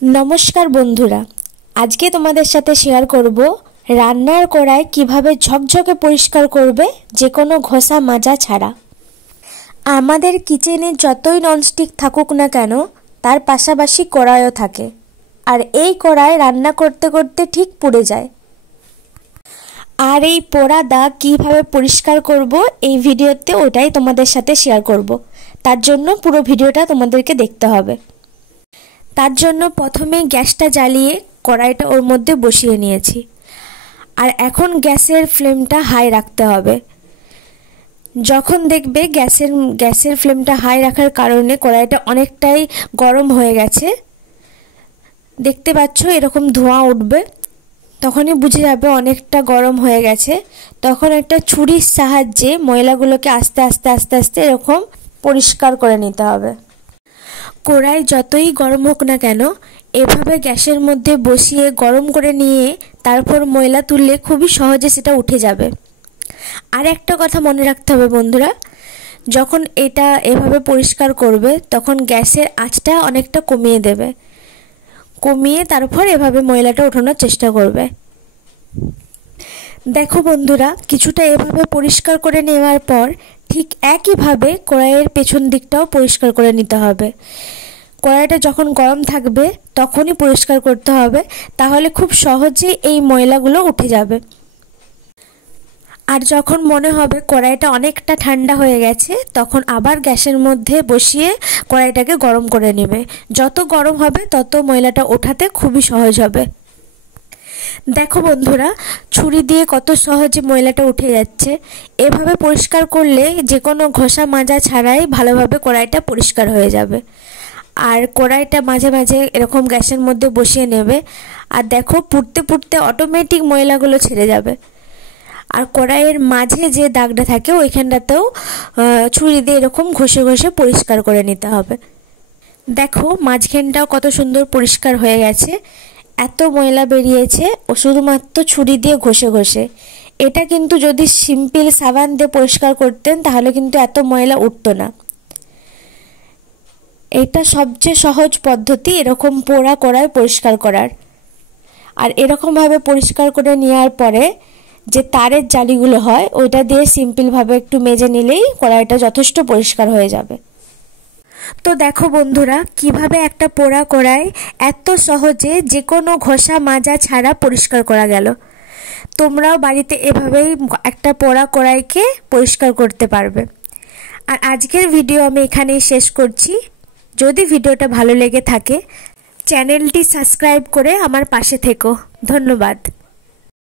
नमस्कार बंधुरा आज के तुम्हारे साथे शेयर करब रान्नार कड़ाई किभाबे झकझके परिष्कार करबे जेकोनो घषा माजा छाड़ा। आमादेर किचेने जतई ननस्टिक थाकुक ना केन तार पाशापाशी कड़ाइओ थाके और एई कड़ाई रान्ना करते करते ठीक पुड़े जाए। और এই পোড়া দাগ কিভাবে পরিষ্কার করব এই ভিডিওতে ওটাই তোমাদের সাথে শেয়ার করব। তার জন্য পুরো ভিডিওটা তোমাদেরকে দেখতে হবে। তার জন্য প্রথমে গ্যাসটা জ্বালিয়ে কড়াইটা ওর মধ্যে বসিয়ে নিয়েছি আর এখন গ্যাসের ফ্লেমটা হাই রাখতে হবে। যখন দেখবে গ্যাসের ফ্লেমটা হাই রাখার কারণে কড়াইটা অনেকটাই গরম হয়ে গেছে, দেখতে পাচ্ছ এরকম ধোঁয়া উঠবে, তখনই বুঝে যাবে অনেকটা গরম হয়ে গেছে। তখন একটা ছুরির সাহায্যে ময়লাগুলোকে আস্তে আস্তে আস্তে আস্তে এরকম পরিষ্কার করে নিতে হবে। কড়াই যতই গরম হোক না কেন এভাবে গ্যাসের মধ্যে বসিয়ে গরম করে নিয়ে তারপর ময়লা তুললে খুবই সহজে সেটা উঠে যাবে। আর একটা কথা মনে রাখতে হবে বন্ধুরা, যখন এটা এভাবে পরিষ্কার করবে তখন গ্যাসের আঁচটা অনেকটা কমিয়ে দেবে, কমিয়ে তারপর এভাবে ময়লাটা ওঠানোর চেষ্টা করবে। দেখো বন্ধুরা, কিছুটা এভাবে পরিষ্কার করে নেওয়ার পর ঠিক একইভাবে কড়াইয়ের পেছন দিকটাও পরিষ্কার করে নিতে হবে। কড়াইটা যখন গরম থাকবে তখনই পরিষ্কার করতে হবে, তাহলে খুব সহজেই এই ময়লাগুলো উঠে যাবে। আর যখন মনে হবে কড়াইটা অনেকটা ঠান্ডা হয়ে গেছে তখন আবার গ্যাসের মধ্যে বসিয়ে কড়াইটাকে গরম করে নেবে। যত গরম হবে তত ময়লাটা ওঠাতে খুবই সহজ হবে। দেখো বন্ধুরা, ছুরি দিয়ে কত সহজে ময়লাটা উঠে যাচ্ছে। এভাবে পরিষ্কার করলে যে কোনো ঘষা মাজা ছাড়াই ভালোভাবে কড়াইটা পরিষ্কার হয়ে যাবে। আর কড়াইটা মাঝে মাঝে এরকম গ্যাসের মধ্যে বসিয়ে নেবে আর দেখো পুড়তে পুড়তে অটোমেটিক ময়লাগুলো ছেড়ে যাবে। আর কড়াইয়ের মাঝে যে দাগটা থাকে ওইখানটাতেও ছুরি দিয়ে এরকম ঘষে ঘষে পরিষ্কার করে নিতে হবে। দেখো মাঝখানটাও কত সুন্দর পরিষ্কার হয়ে গেছে, এত ময়লা বেরিয়েছে ও শুধুমাত্র ছুরি দিয়ে ঘষে ঘষে। এটা কিন্তু যদি সিম্পল সাবান দিয়ে পরিষ্কার করতেন তাহলে কিন্তু এত ময়লা উঠতো না। এটা সবচেয়ে সহজ পদ্ধতি এরকম পোড়া কড়াই পরিষ্কার করার। আর এরকমভাবে পরিষ্কার করে নেওয়ার পরে যে তারের জালিগুলো হয় ওইটা দিয়ে সিম্পলভাবে একটু মেজে নিলেই কড়াইটা যথেষ্ট পরিষ্কার হয়ে যাবে। তো দেখো বন্ধুরা, কিভাবে একটা পোড়া কড়াই এত সহজে যে কোনো ঘষা মাজা ছাড়া পরিষ্কার করা গেল। তোমরাও বাড়িতে এভাবেই একটা পোড়া কড়াইকে পরিষ্কার করতে পারবে। আর আজকের ভিডিও আমি এখানেই শেষ করছি। যদি ভিডিওটা ভালো লেগে থাকে চ্যানেলটি সাবস্ক্রাইব করে আমার পাশে থেকো। ধন্যবাদ।